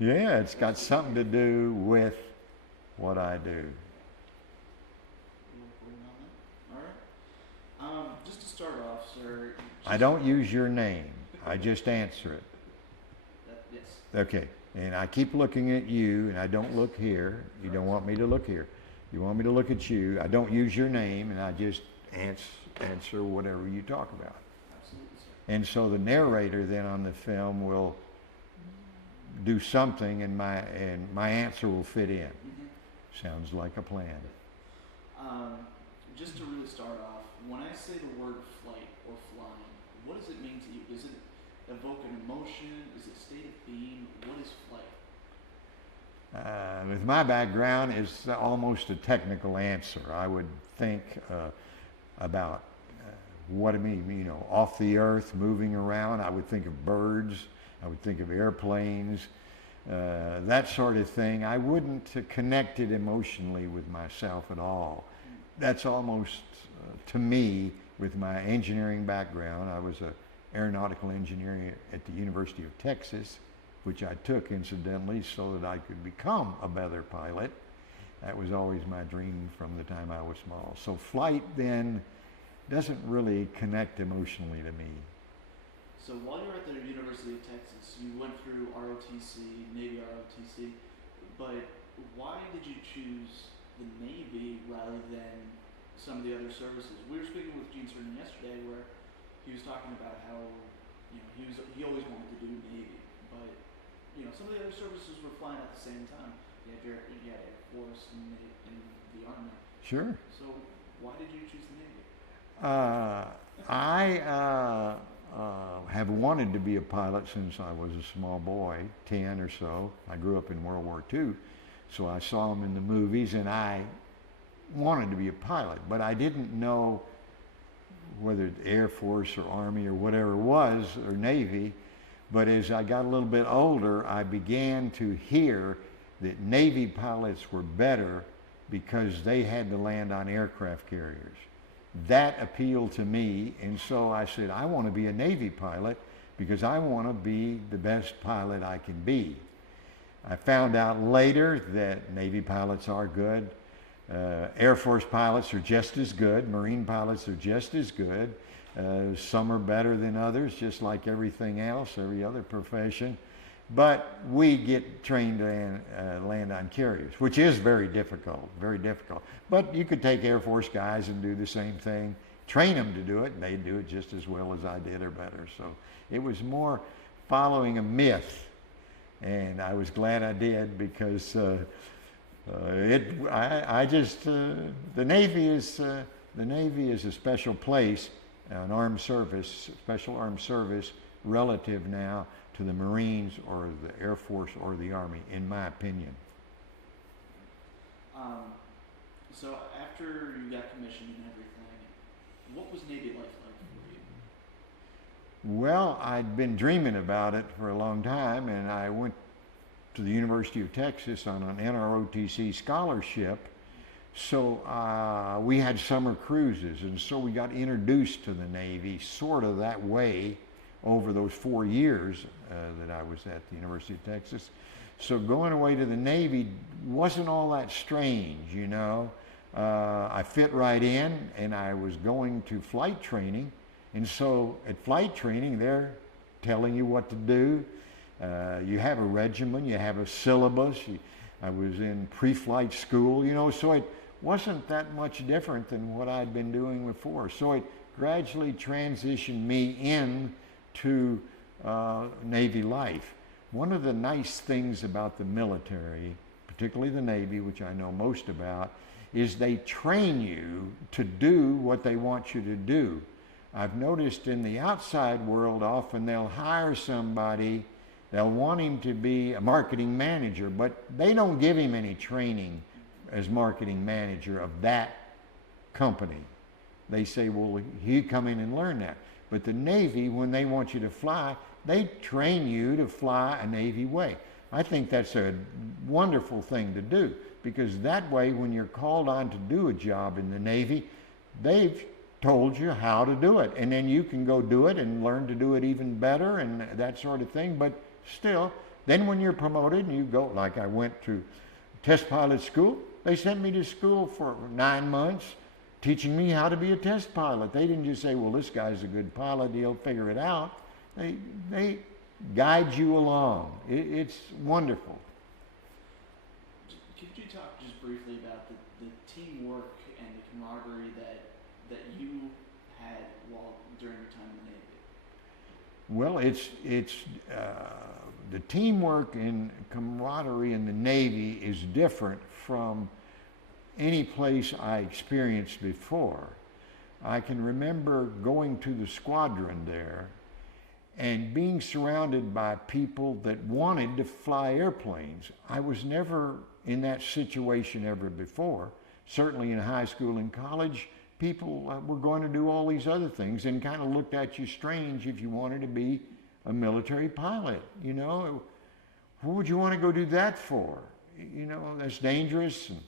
Yeah, it's got something to do with what I do. All right. Just to start off, sir. I don't use your name. I just answer it. Yes. Okay. And I keep looking at you, and I don't look here. You don't want me to look here. You want me to look at you. I don't use your name, and I just answer whatever you talk about. Absolutely, sir. And so the narrator then on the film will do something, and my answer will fit in. Sounds like a plan. Just to really start off, when I say the word flight or flying, what does it mean to you? Does it evoke an emotion? Is it state of being? What is flight? With my background, it's almost a technical answer. I would think about what I mean, you know, off the earth, moving around. I would think of birds. I would think of airplanes, that sort of thing. I wouldn't connect it emotionally with myself at all. That's almost, to me, with my engineering background. I was an aeronautical engineer at the University of Texas, which I took incidentally so that I could become a better pilot. That was always my dream from the time I was small. So flight then doesn't really connect emotionally to me. So while you were at the University of Texas, you went through ROTC, Navy ROTC, but why did you choose the Navy rather than some of the other services? We were speaking with Gene Cernan yesterday where he was talking about how, you know, he always wanted to do Navy, but, you know, some of the other services were flying at the same time. You had Air Force and the Army. Sure. So why did you choose the Navy? I have wanted to be a pilot since I was a small boy, 10 or so. I grew up in World War II, so I saw them in the movies, and I wanted to be a pilot, but I didn't know whether it's Air Force or Army or whatever it was, or Navy. But as I got a little bit older, I began to hear that Navy pilots were better because they had to land on aircraft carriers. That appealed to me, and so I said, I want to be a Navy pilot because I want to be the best pilot I can be. I found out later that Navy pilots are good. Air Force pilots are just as good. Marine pilots are just as good. Some are better than others, just like everything else, every other profession. But we get trained to land on carriers, which is very difficult, very difficult. But you could take Air Force guys and do the same thing, train them to do it, and they'd do it just as well as I did or better. So it was more following a myth, and I was glad I did because the Navy is a special place, an armed service, special armed service, relative now to the Marines or the Air Force or the Army, in my opinion. So after you got commissioned and everything, what was Navy life like for you? Well, I'd been dreaming about it for a long time, and I went to the University of Texas on an NROTC scholarship. So we had summer cruises, and so we got introduced to the Navy sort of that way over those 4 years that I was at the University of Texas. So going away to the Navy wasn't all that strange, you know. I fit right in, and I was going to flight training, and so at flight training they're telling you what to do. You have a regimen, you have a syllabus. I was in pre-flight school, you know, so it wasn't that much different than what I'd been doing before. So it gradually transitioned me in to Navy life. One of the nice things about the military, particularly the Navy, which I know most about, is they train you to do what they want you to do. I've noticed in the outside world, often they'll hire somebody, they'll want him to be a marketing manager, but they don't give him any training as marketing manager of that company. They say, well, you come in and learn that. But the Navy, when they want you to fly, they train you to fly a Navy way. I think that's a wonderful thing to do, because that way when you're called on to do a job in the Navy, they've told you how to do it, and then you can go do it and learn to do it even better and that sort of thing. But still, Then when you're promoted and you go, like I went to test pilot school, they sent me to school for 9 months teaching me how to be a test pilot. They didn't just say, well, this guy's a good pilot, he'll figure it out. They guide you along. It's wonderful. Could you talk just briefly about the teamwork and the camaraderie that you had during your time in the Navy? Well, it's the teamwork and camaraderie in the Navy is different from any place I experienced before. I can remember going to the squadron there and being surrounded by people that wanted to fly airplanes. I was never in that situation ever before. Certainly in high school and college, people were going to do all these other things and kind of looked at you strange if you wanted to be a military pilot. You know, what would you want to go do that for? You know, that's dangerous. And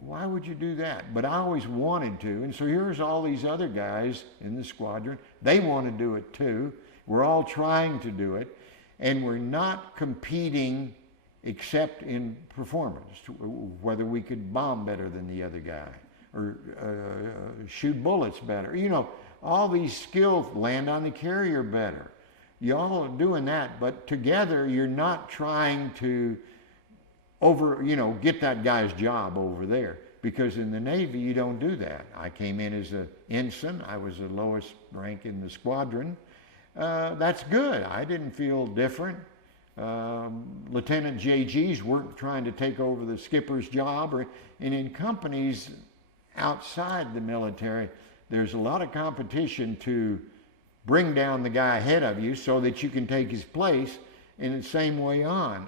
why would you do that? But I always wanted to. And so here's all these other guys in the squadron. They want to do it too. We're all trying to do it. And we're not competing except in performance, whether we could bomb better than the other guy or shoot bullets better. You know, all these skills, land on the carrier better. You all are doing that, but together you're not trying to get that guy's job over there. Because in the Navy, you don't do that. I came in as an ensign. I was the lowest rank in the squadron. That's good. I didn't feel different. Lieutenant JGs weren't trying to take over the skipper's job. And in companies outside the military, there's a lot of competition to bring down the guy ahead of you so that you can take his place, in the same way on.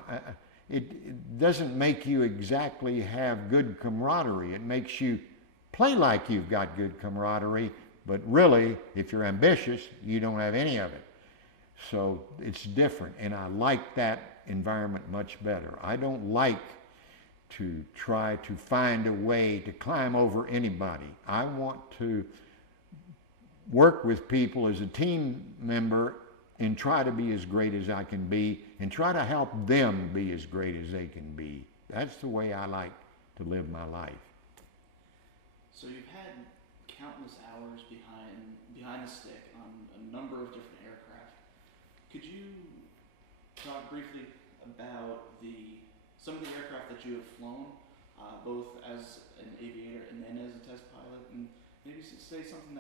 It doesn't make you exactly have good camaraderie. It makes you play like you've got good camaraderie, but really, if you're ambitious, you don't have any of it. So it's different, and I like that environment much better. I don't like to try to find a way to climb over anybody. I want to work with people as a team member and try to be as great as I can be and try to help them be as great as they can be. That's the way I like to live my life. So you've had countless hours behind the stick on a number of different aircraft. Could you talk briefly about some of the aircraft that you have flown, both as an aviator and then as a test pilot, and maybe say something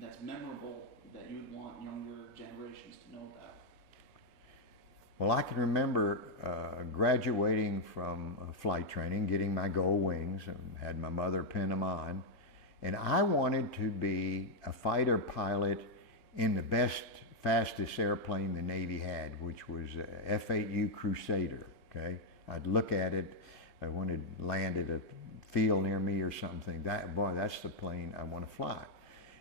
that's memorable that you would want younger generations to know about? Well, I can remember graduating from flight training, getting my gold wings, and had my mother pin them on. And I wanted to be a fighter pilot in the best, fastest airplane the Navy had, which was a F-8U Crusader, okay? I'd look at it when it landed at a field near me or something. That's the plane I want to fly.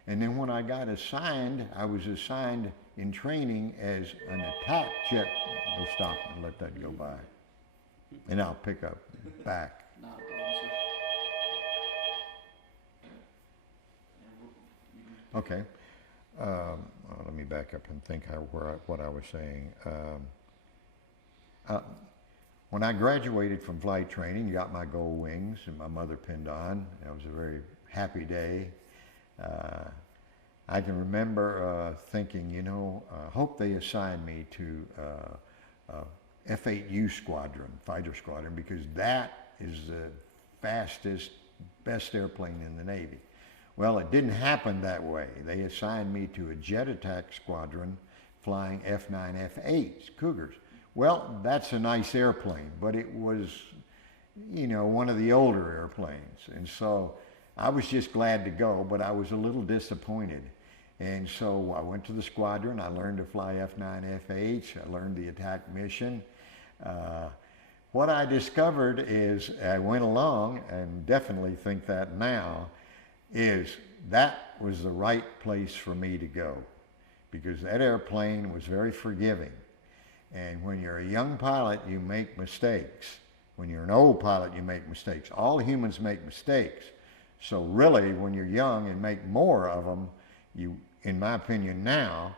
And then when I got assigned, I was assigned in training as an attack jet. We'll stop and let that go by. And I'll pick up back. Not a problem, sir. Okay. Let me back up and think what I was saying. When I graduated from flight training, got my gold wings and my mother pinned on. It was a very happy day. I can remember thinking, I hope they assign me to F-8U squadron, fighter squadron, because that is the fastest, best airplane in the Navy. Well, it didn't happen that way. They assigned me to a jet attack squadron flying F-9, F-8s, Cougars. Well, that's a nice airplane, but it was, one of the older airplanes. And so I was just glad to go, but I was a little disappointed. And so I went to the squadron. I learned to fly F-9, F-8s. I learned the attack mission. What I discovered is, I went along, and definitely think that now, is that was the right place for me to go, because that airplane was very forgiving. And when you're a young pilot, you make mistakes. When you're an old pilot, you make mistakes. All humans make mistakes. So really, when you're young and make more of them, you, in my opinion now,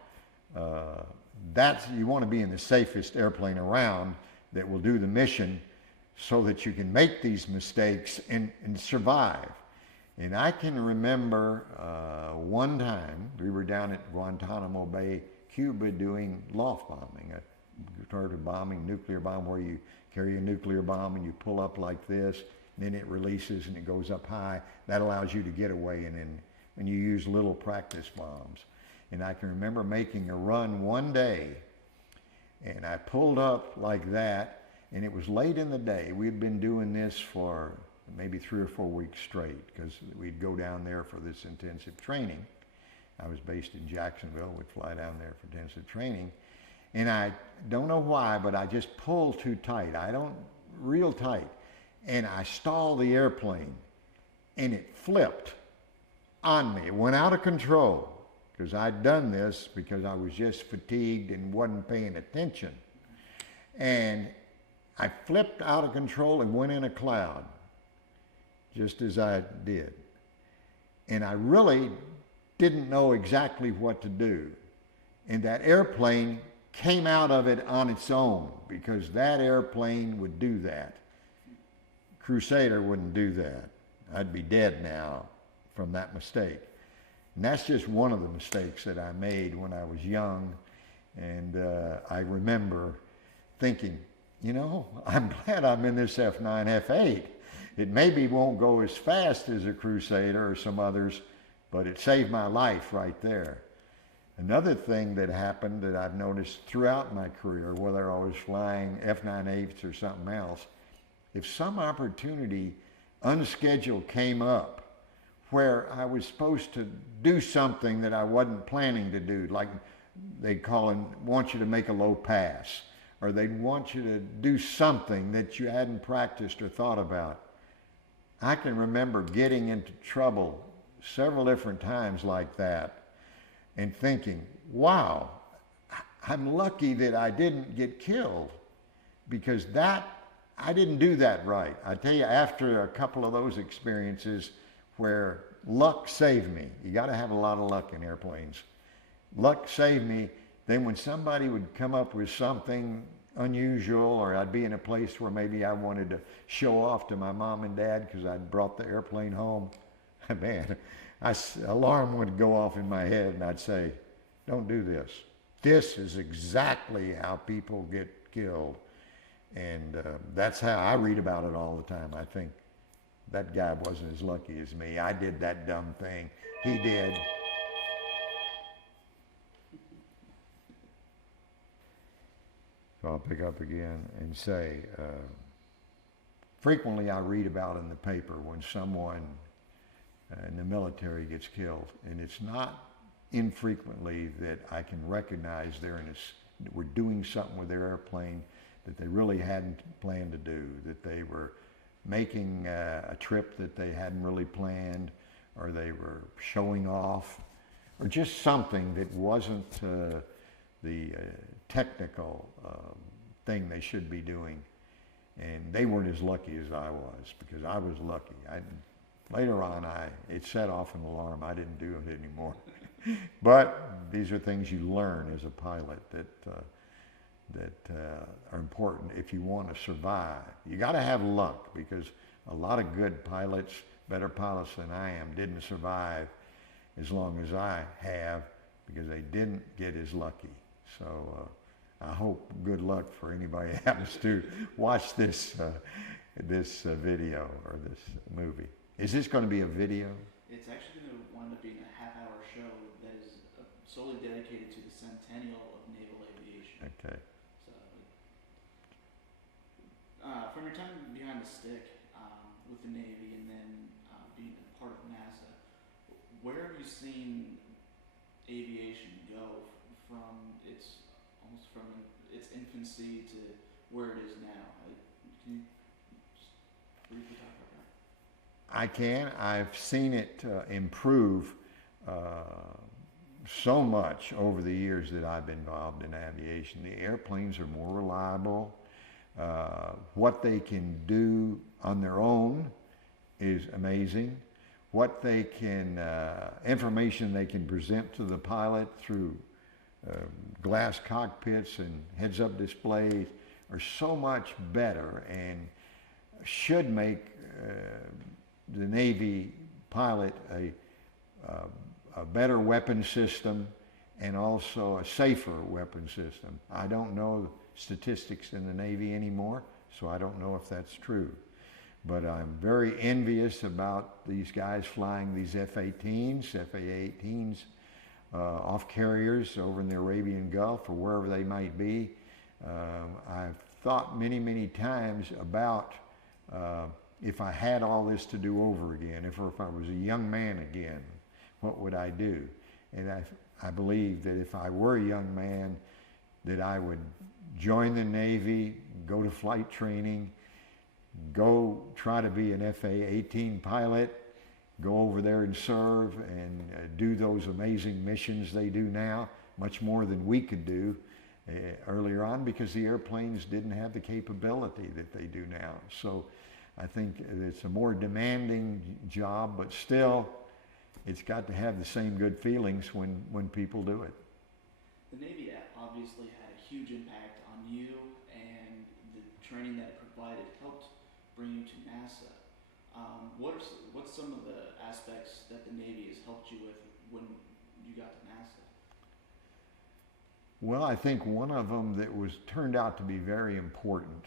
you want to be in the safest airplane around that will do the mission so that you can make these mistakes and survive. And I can remember one time we were down at Guantanamo Bay, Cuba, doing loft bombing, a target bombing, nuclear bomb, where you carry a nuclear bomb and you pull up like this, and then it releases and it goes up high. That allows you to get away, and you use little practice bombs. And I can remember making a run one day, and I pulled up like that, and it was late in the day. We had been doing this for maybe 3 or 4 weeks straight, because we'd go down there for this intensive training. I was based in Jacksonville. We'd fly down there for intensive training. And I don't know why, but I just pulled too tight. Real tight. And I stalled the airplane, and it flipped on me. It went out of control, because I'd done this because I was just fatigued and wasn't paying attention. And I flipped out of control and went in a cloud, just as I did. And I really didn't know exactly what to do. And that airplane came out of it on its own, because that airplane would do that. Crusader wouldn't do that. I'd be dead now from that mistake. And that's just one of the mistakes that I made when I was young. And I remember thinking, you know, I'm glad I'm in this F9, F8. It maybe won't go as fast as a Crusader or some others, but it saved my life right there. Another thing that happened that I've noticed throughout my career, whether I was flying F9/8s or something else, if some opportunity unscheduled came up where I was supposed to do something that I wasn't planning to do, like they'd want you to make a low pass, or they'd want you to do something that you hadn't practiced or thought about. I can remember getting into trouble several different times like that and thinking, wow, I'm lucky that I didn't get killed, because I didn't do that right. I tell you, after a couple of those experiences where luck saved me, you got to have a lot of luck in airplanes. Luck saved me. Then when somebody would come up with something unusual, or I'd be in a place where maybe I wanted to show off to my mom and dad because I'd brought the airplane home, man, alarm would go off in my head, and I'd say, don't do this. This is exactly how people get killed. And that's how I read about it all the time. I think that guy wasn't as lucky as me. I did that dumb thing. He did. So I'll pick up again and say, frequently I read about in the paper when someone in the military gets killed, and it's not infrequently that I can recognize we're doing something with their airplane that they really hadn't planned to do, that they were making a trip that they hadn't really planned, or they were showing off, or just something that wasn't the technical thing they should be doing. And they weren't as lucky as I was, because I was lucky. Later on, it set off an alarm. I didn't do it anymore. But these are things you learn as a pilot that are important if you want to survive. You got to have luck, because a lot of good pilots, better pilots than I am, didn't survive as long as I have, because they didn't get as lucky. So I hope good luck for anybody that happens to watch this video or this movie. Is this going to be a video? It's actually going to wind up being a half-hour show that is solely dedicated to the centennial of naval aviation. Okay. So, from your time behind the stick with the Navy, and then being a part of NASA, where have you seen aviation go from its infancy to where it is now? Can you just briefly talk about that? I can. I've seen it improve so much over the years that I've been involved in aviation. The airplanes are more reliable. What they can do on their own is amazing. What they can, information they can present to the pilot through glass cockpits and heads-up displays are so much better and should make the Navy pilot a better weapon system and also a safer weapon system. I don't know statistics in the Navy anymore, so I don't know if that's true. But I'm very envious about these guys flying these F-18s, FA-18s, off carriers over in the Arabian Gulf or wherever they might be. I've thought many, many times about if I had all this to do over again, if I was a young man again, what would I do? And I believe that if I were a young man, that I would join the Navy, go to flight training, go try to be an FA-18 pilot, go over there and serve and do those amazing missions they do now, much more than we could do earlier on, because the airplanes didn't have the capability that they do now. So I think it's a more demanding job, but still it's got to have the same good feelings when people do it. The Navy obviously had a huge impact on you, and the training that it provided helped bring you to NASA. What's some of the aspects that the Navy has helped you with when you got to NASA? Well, I think one of them that turned out to be very important,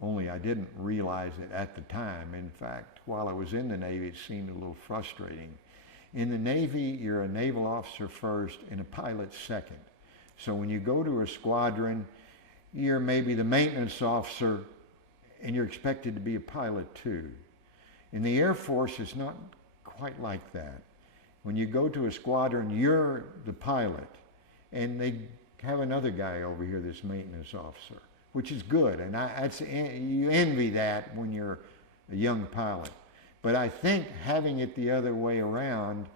only I didn't realize it at the time. In fact, while I was in the Navy, it seemed a little frustrating. In the Navy, you're a naval officer first and a pilot second. So when you go to a squadron, you're maybe the maintenance officer and you're expected to be a pilot too. In the Air Force, it's not quite like that. When you go to a squadron, you're the pilot, and they have another guy over here that's maintenance officer, which is good, and you envy that when you're a young pilot. But I think having it the other way around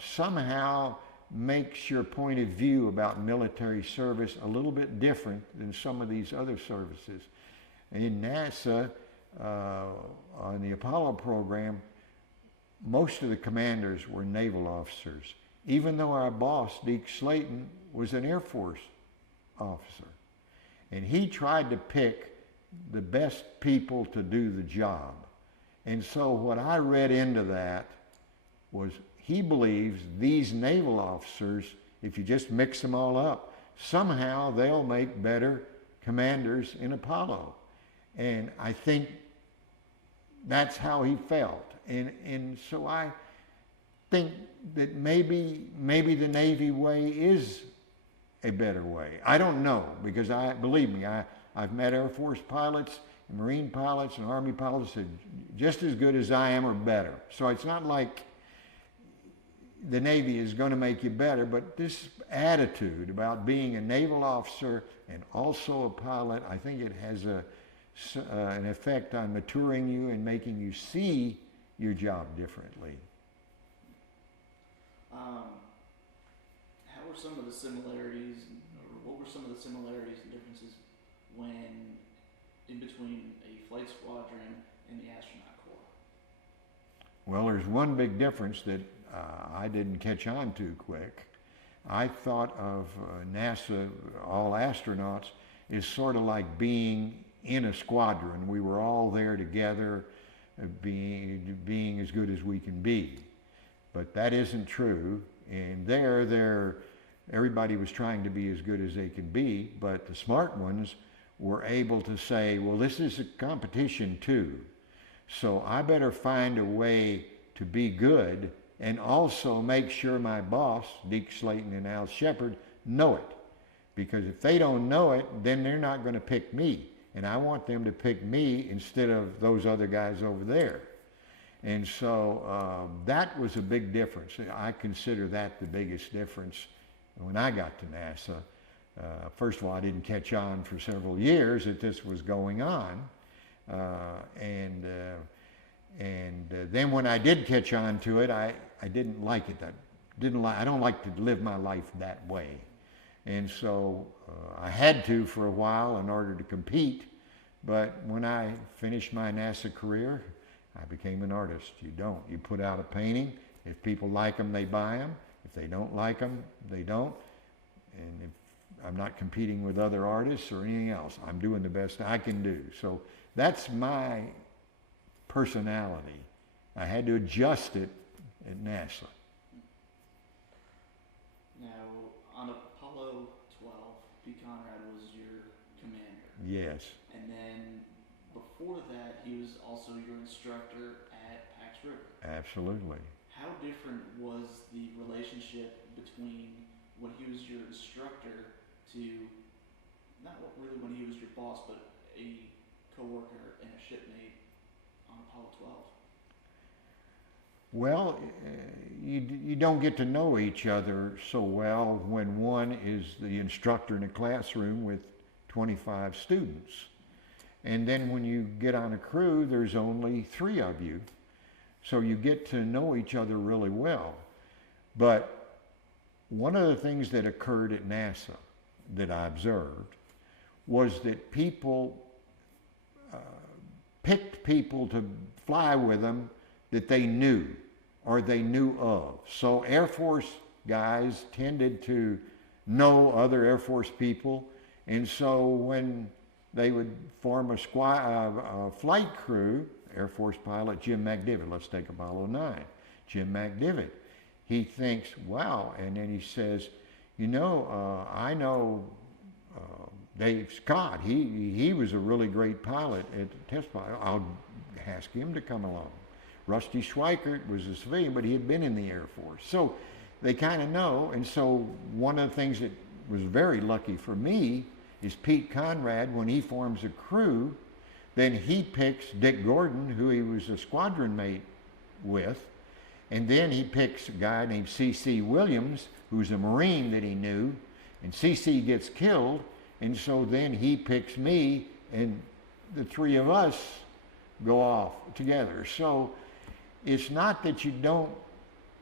somehow makes your point of view about military service a little bit different than some of these other services. In NASA, on the Apollo program, most of the commanders were naval officers, even though our boss, Deke Slayton, was an Air Force officer. And he tried to pick the best people to do the job. And so what I read into that was he believes these naval officers, if you just mix them all up, somehow they'll make better commanders in Apollo. And I think that's how he felt. And so I think that maybe the Navy way is a better way. I don't know, because believe me, I've met Air Force pilots, and Marine pilots, and Army pilots that are just as good as I am or better. So it's not like the Navy is going to make you better, but this attitude about being a naval officer and also a pilot, I think it has an effect on maturing you and making you see your job differently. How were some of the similarities, or what were some of the similarities and differences in between a flight squadron and the astronaut corps? Well, there's one big difference that I didn't catch on to quick. I thought of NASA, all astronauts, is sort of like being in a squadron. We were all there together, being as good as we can be. But that isn't true. And everybody was trying to be as good as they could be, but the smart ones were able to say, well, this is a competition too. So I better find a way to be good and also make sure my boss, Deke Slayton and Al Shepard, know it. Because if they don't know it, then they're not going to pick me. And I want them to pick me instead of those other guys over there. And so that was a big difference. I consider that the biggest difference when I got to NASA. First of all, I didn't catch on for several years that this was going on. And then when I did catch on to it, I didn't like it. I don't like to live my life that way. And so I had to for a while in order to compete. But when I finished my NASA career, I became an artist. You don't. You put out a painting. If people like them, they buy them. If they don't like them, they don't. and if I'm not competing with other artists or anything else, I'm doing the best I can do. So that's my personality. I had to adjust it at NASA. Now, on Apollo 12, Pete Conrad was your commander. Yes. And then before that, he was also your instructor at Pax River. Absolutely. How different was the relationship between when he was your instructor to, not really when he was your boss, but a coworker and a shipmate on Apollo 12? Well, you don't get to know each other so well when one is the instructor in a classroom with 25 students. And then when you get on a crew, there's only 3 of you. So you get to know each other really well. But one of the things that occurred at NASA that I observed was that people picked people to fly with them that they knew or they knew of. So Air Force guys tended to know other Air Force people, and so when they would form a flight crew, Air Force pilot Jim McDivitt, let's take Apollo 9, Jim McDivitt, he thinks, wow, and then he says, you know, I know Dave Scott, he was a really great pilot at the test pilot. I'll ask him to come along. Rusty Schweikert was a civilian, but he had been in the Air Force. So they kind of know, and so one of the things that was very lucky for me is Pete Conrad, when he forms a crew, then he picks Dick Gordon, who he was a squadron mate with, and then he picks a guy named C.C. Williams, who's a Marine that he knew, and C.C. gets killed, and so then he picks me, and the 3 of us go off together. So it's not that you don't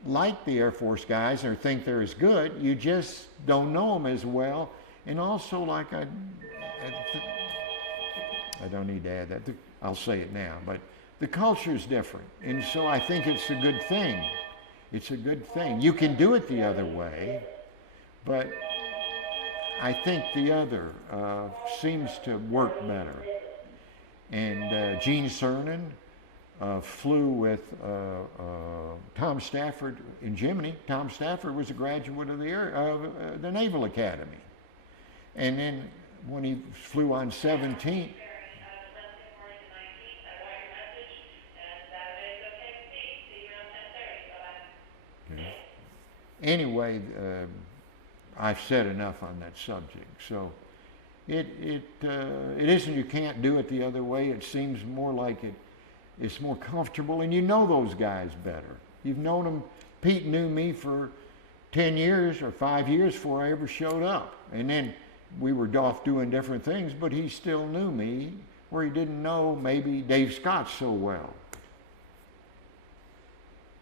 like the Air Force guys or think they're as good, you just don't know them as well. And also, like I don't need to add that, I'll say it now, but the culture is different. And so I think it's a good thing. It's a good thing. You can do it the other way, but I think the other seems to work better. And Gene Cernan flew with Tom Stafford in Gemini. Tom Stafford was a graduate of the Naval Academy. And then when he flew on 17, okay. Anyway, I've said enough on that subject. So it isn't you can't do it the other way. It seems more like it's more comfortable, and you know those guys better. You've known them. Pete knew me for 10 years or 5 years before I ever showed up. And then we were off doing different things, but he still knew me where he didn't know maybe Dave Scott so well.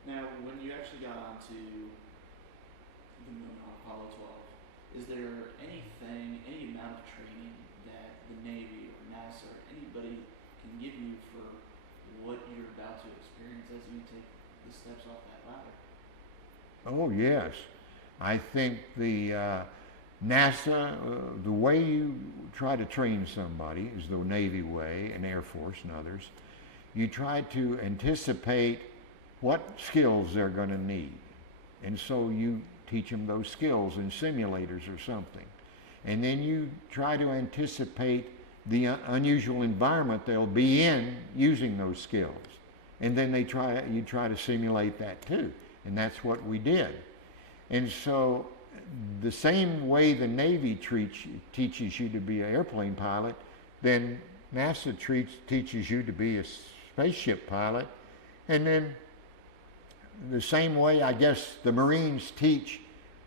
Now, when you actually got onto the moon on Apollo 12, is there anything, any amount of training that the Navy or NASA or anybody can give you for what you're about to experience as you take the steps off that ladder? Oh, yes. I think the NASA, the way you try to train somebody is the Navy way, and Air Force and others. You try to anticipate what skills they're going to need. And so you teach them those skills in simulators or something. And then you try to anticipate the unusual environment they'll be in using those skills. And then you try to simulate that too. And that's what we did. And so the same way the Navy teaches you to be an airplane pilot, then NASA teaches you to be a spaceship pilot. And then the same way, I guess, the Marines teach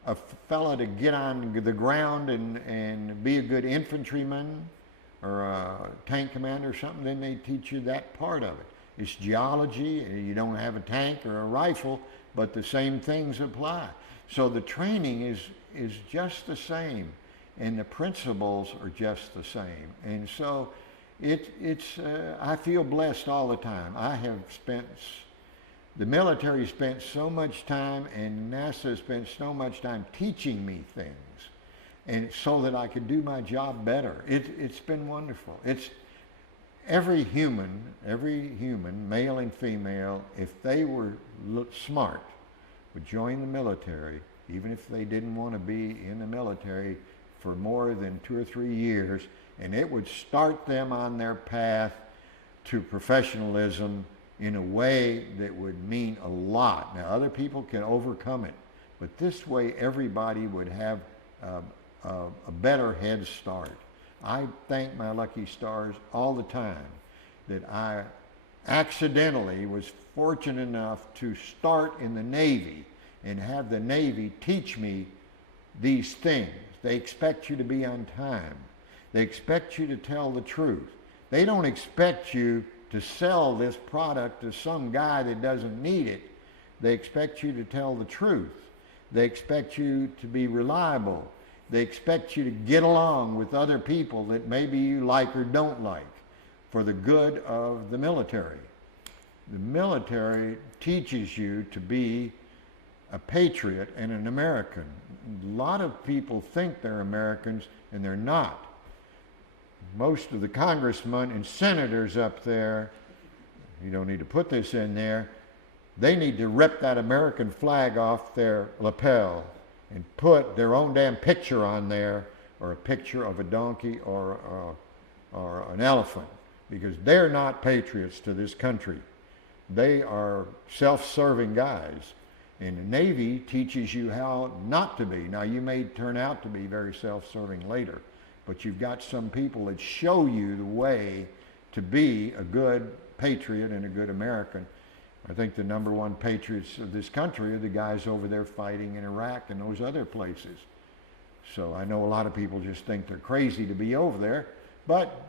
a fella to get on the ground and be a good infantryman or a tank commander or something, then they teach you that part of it. It's geology, you don't have a tank or a rifle, but the same things apply. So the training is just the same, and the principles are just the same. And so I feel blessed all the time. The military spent so much time, and NASA spent so much time teaching me things. and so that I could do my job better. It's been wonderful. It's every human, male and female, if they were smart, would join the military, even if they didn't want to be in the military for more than 2 or 3 years, and it would start them on their path to professionalism in a way that would mean a lot. Now, other people can overcome it, but this way everybody would have a better head start. I thank my lucky stars all the time that I accidentally was fortunate enough to start in the Navy and have the Navy teach me these things. They expect you to be on time. They expect you to tell the truth. They don't expect you to sell this product to some guy that doesn't need it. They expect you to tell the truth. They expect you to be reliable. They expect you to get along with other people that maybe you like or don't like for the good of the military. The military teaches you to be a patriot and an American. A lot of people think they're Americans and they're not. Most of the congressmen and senators up there, you don't need to put this in there, they need to rip that American flag off their lapel and put their own damn picture on there, or a picture of a donkey or an elephant, because they're not patriots to this country. They are self-serving guys. And the Navy teaches you how not to be. Now, you may turn out to be very self-serving later, but you've got some people that show you the way to be a good patriot and a good American. I think the number one patriots of this country are the guys over there fighting in Iraq and those other places. So I know a lot of people just think they're crazy to be over there, but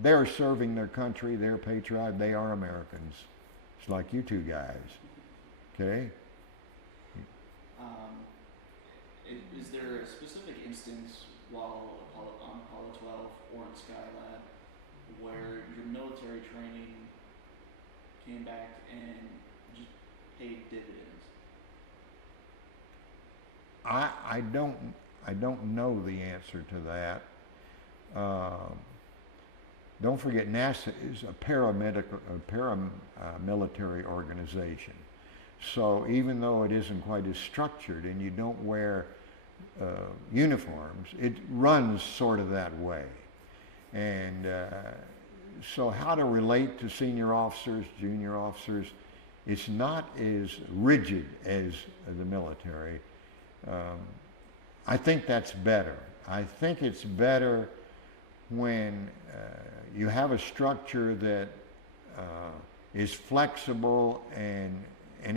they're serving their country, they're patriotic, they are Americans. It's like you two guys. Okay? Is there a specific instance while on Apollo 12 or in Skylab where your military training came back and just paid dividends? I don't know the answer to that. Don't forget, NASA is a paramilitary organization. So even though it isn't quite as structured and you don't wear uniforms, it runs sort of that way. And so how to relate to senior officers, junior officers, it's not as rigid as the military. I think that's better. I think it's better when you have a structure that is flexible and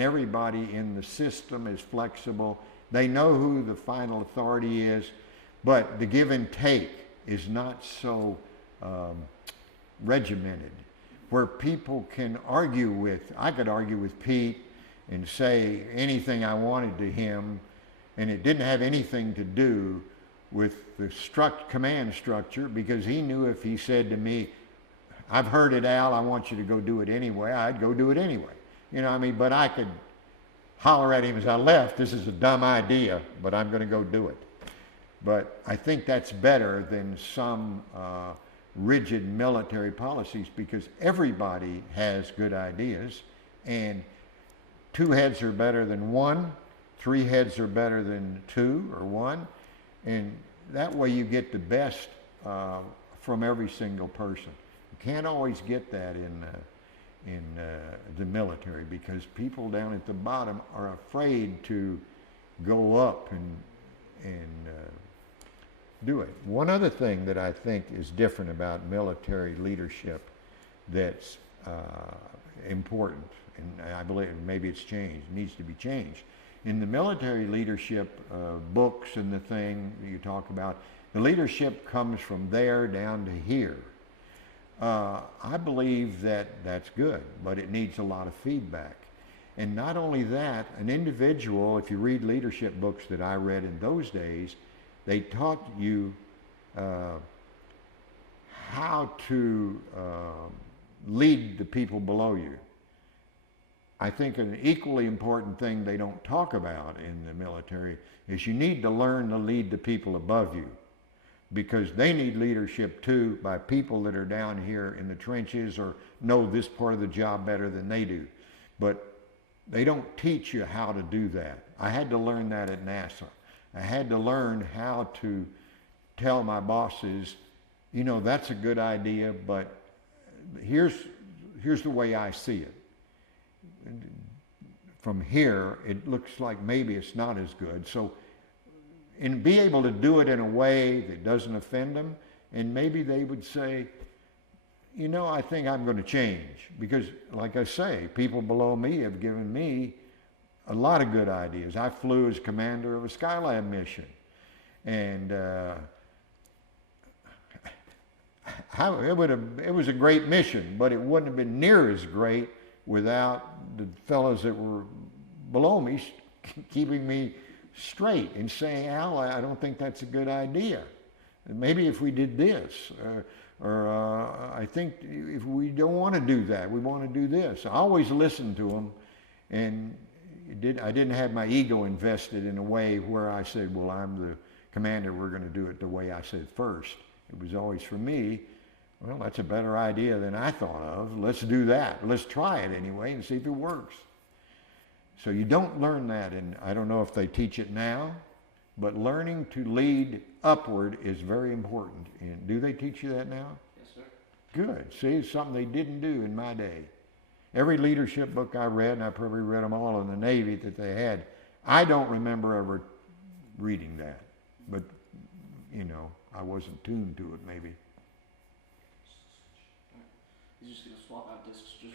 everybody in the system is flexible. They know who the final authority is, but the give and take is not so regimented, where people can argue with. I could argue with Pete and say anything I wanted to him, and it didn't have anything to do with the command structure, because he knew if he said to me, "I've heard it, Al, I want you to go do it anyway," I'd go do it anyway. You know what I mean? But I could holler at him as I left, "This is a dumb idea, but I'm going to go do it." But I think that's better than some rigid military policies, because everybody has good ideas, and 2 heads are better than 1, 3 heads are better than 2 or 1, and that way you get the best from every single person. You can't always get that in the military, because people down at the bottom are afraid to go up and do it. One other thing that I think is different about military leadership that's important, and I believe maybe it's changed, needs to be changed. In the military leadership books and the thing that you talk about, the leadership comes from there down to here. I believe that that's good, but it needs a lot of feedback. And not only that, an individual, if you read leadership books that I read in those days, they taught you how to lead the people below you. I think an equally important thing they don't talk about in the military is you need to learn to lead the people above you, because they need leadership too by people that are down here in the trenches or know this part of the job better than they do. But they don't teach you how to do that. I had to learn that at NASA. I had to learn how to tell my bosses, you know, that's a good idea, but here's the way I see it. From here, it looks like maybe it's not as good. So, and be able to do it in a way that doesn't offend them, and maybe they would say, you know, I think I'm going to change. Because, like I say, people below me have given me a lot of good ideas. I flew as commander of a Skylab mission. And it was a great mission, but it wouldn't have been near as great without the fellows that were below me keeping me straight and saying, Al, I don't think that's a good idea. Maybe if we did this, or I think if we don't want to do that, we want to do this. I always listened to them, and I didn't have my ego invested in a way where I said, well, I'm the commander, we're going to do it the way I said first. It was always for me, well, that's a better idea than I thought of. Let's do that. Let's try it anyway and see if it works. So you don't learn that, and I don't know if they teach it now, but learning to lead upward is very important. And do they teach you that now? Yes, sir. Good. See, it's something they didn't do in my day. Every leadership book I read, and I probably read them all in the Navy that they had, I don't remember ever reading that. But, you know, I wasn't tuned to it maybe. He's just going to swap out discs just